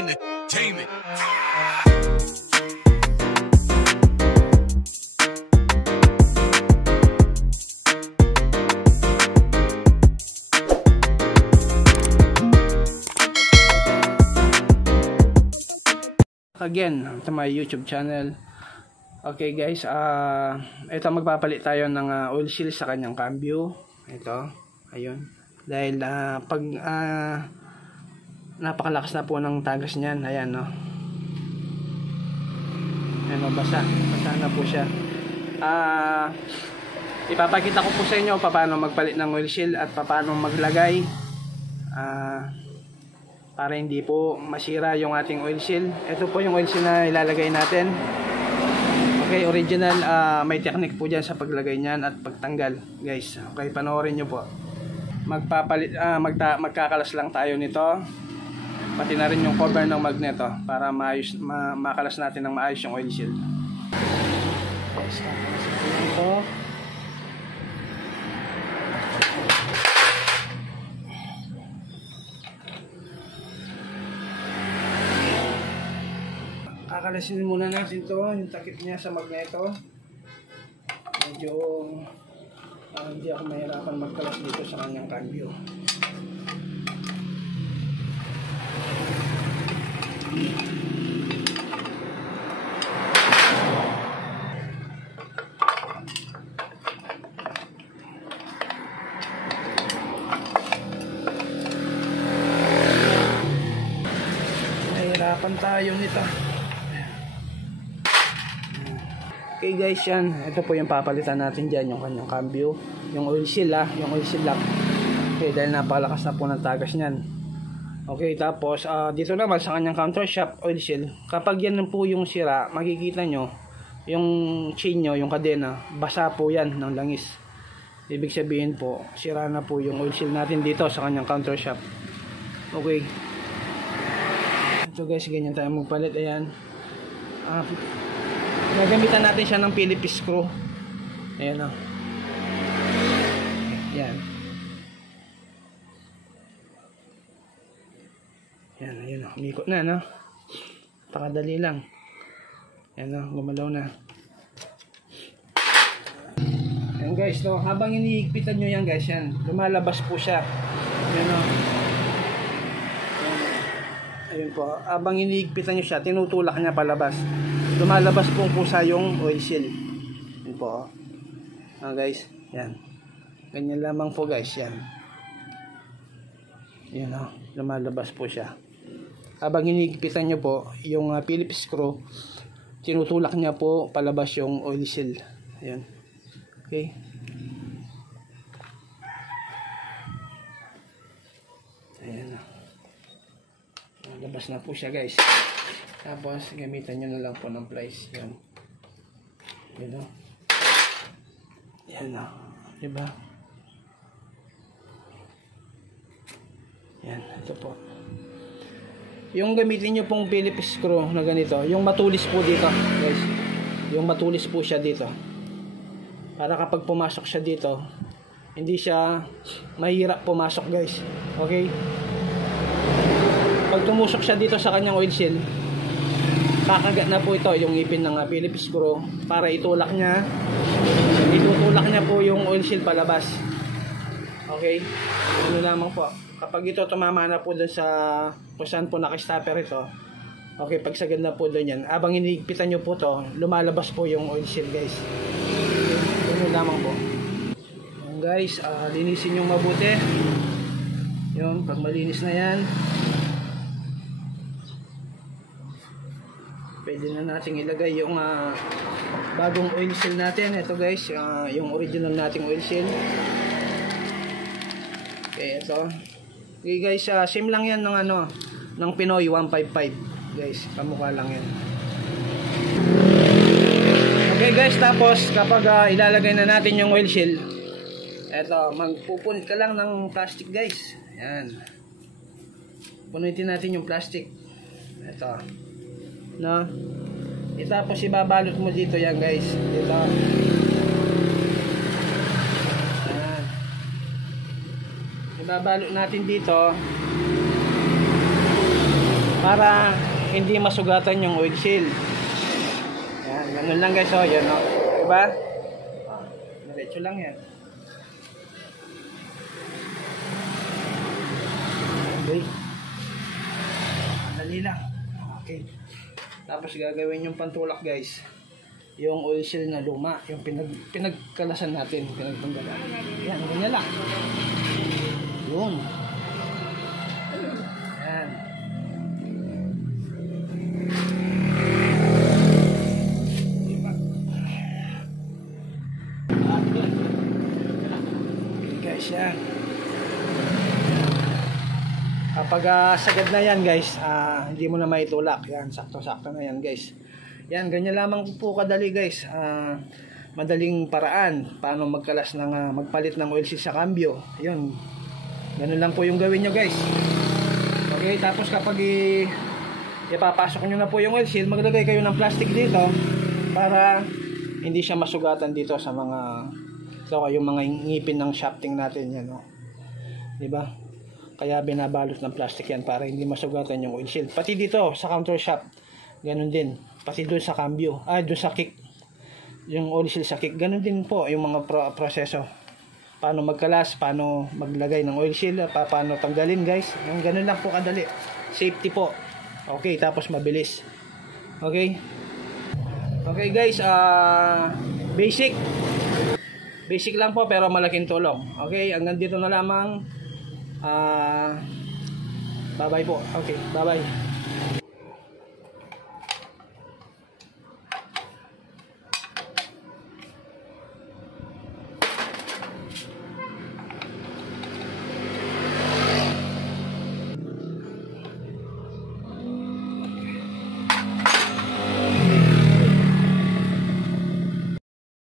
Entertainment. Again to my YouTube channel. Okay guys, ito magpapalit tayo ng oil seal sa kanyang cambio. Ito, ayun. Dahil pag napakalakas na po ng tagas niyan, ayan no. Ayan o, basa na po siya. Ipapakita ko po sa inyo paano magpalit ng oil seal at paano maglagay. Para hindi po masira yung ating oil seal. Ito po yung oil seal na ilalagay natin. Okay, original, may technique po dyan sa paglagay niyan at pagtanggal guys. Okay, panoorin nyo po. Magkakalas lang tayo nito, pati na rin yung cover ng magneto para makalas natin ng maayos yung oil seal. Guys, ito. Kakalasin muna natin to, yung takip niya sa magneto. Medyo hindi ako mahirapan magkalas dito sa kanyang cambio. Mahirapan tayo nito. Okay guys, yan. Ito po yung papalitan natin dyan, yung kanyang cambio. Yung oil seal yung oil seal lock. Okay, dahil napakalakas na po ng tagas nyan. Okay, tapos dito naman sa kanyang counter shaft oil seal. Kapag yan po yung sira, makikita nyo, yung chain nyo, yung kadena, basa po yan ng langis. Ibig sabihin po, sira na po yung oil seal natin dito sa kanyang counter shaft. Okay. Ito guys, ganyan tayo magpalit. Ayan. Gagamitan natin siya ng Phillips screw. Ayan o. Yan. Yan, ayun o. Umikot na, no? Pakadali lang. Ayan o, gumalaw na. Ayan guys, no? Habang iniigpitan nyo yan guys, yan. Lumalabas po siya. Ayan o. Ayun po. Habang iniigpitan nyo siya, tinutulak niya palabas. Lumalabas po pusa yung oil seal. Yan po. Guys, yan. Ganyan lamang po guys, yan. Yan o, lumalabas po siya. Habang hinigpitan nyo po yung Phillips screw, tinutulak niya po palabas yung oil seal. Ayan. Okay. Ayan o. Labas na po siya guys. Tapos gamitan nyo na lang po ng pliers. Yan. Yan o. Yan o. Diba? Yan. Ito po. Yung gamitin nyo pong Phillips screw na ganito. Yung matulis po dito guys. Yung matulis po siya dito. Para kapag pumasok siya dito, hindi siya mahirap pumasok guys. Okay? Pag tumusok siya dito sa kanyang oil seal, kakagat na po ito yung ipin ng Phillips screw para itutulak niya po yung oil seal palabas. Okay? Ano lamang po. Kapag ito tumama na po dun sa kung saan po nakastopper ito, okay, pag sagad na po dun yan, abang hinigpitan nyo po to, lumalabas po yung oil seal guys. Okay? Ano lamang po. Yan guys, linisin yung mabuti. Yung pag malinis na yan, pwede na nating ilagay yung bagong oil seal natin. Ito guys, yung original nating oil seal. Okay, ito. Okay guys, same lang yan ng ng Pinoy 155. Guys, kamukha lang yan. Okay guys, tapos kapag ilalagay na natin yung oil seal, eto, magpupunit ka lang ng plastic guys. Ayan. Punitin natin yung plastic. Ito. No? Tapos ibabalot mo dito yan guys. Dito. Ayan. Ibabalot natin dito. para hindi masugatan yung oil seal. Yan, ganun lang guys, oh, yan, oh. Diba? Diretso lang yan. Okay. Dali lang. Okay. Tapos gagawin yung pantulak guys. Yung oil seal na luma, yung pinagkalasan natin, pinagtanggalan. Yan, ganyan lang. Yun. Yan. Diba? Guys, yan. Kapag sagad na yan guys, hindi mo na maitulak. Yan, sakto-sakto na yan guys. Yan, ganyan lamang po kadali guys. Madaling paraan paano magkalas ng magpalit ng oil seal sa cambio. Yun. Ganun lang po yung gawin nyo guys. Okay, tapos kapag ipapasok nyo na po yung oil seal, maglagay kayo ng plastic dito para hindi siya masugatan dito sa mga yung mga ngipin ng shafting natin yan, no? 'Di ba? Kaya binabalot ng plastic yan para hindi masugatan yung oil seal. Pati dito sa counter shaft, ganun din. Pati doon sa cambio, doon sa kick, yung oil seal sa kick, ganun din po yung mga proseso. Paano magkalas, paano maglagay ng oil seal, paano tanggalin guys. Yung ganun lang po kadali. Safety po. Okay, tapos mabilis. Okay. Okay guys, basic lang po pero malaking tulong. Okay, hanggang dito na lamang. Bye bye po. Okay, bye bye.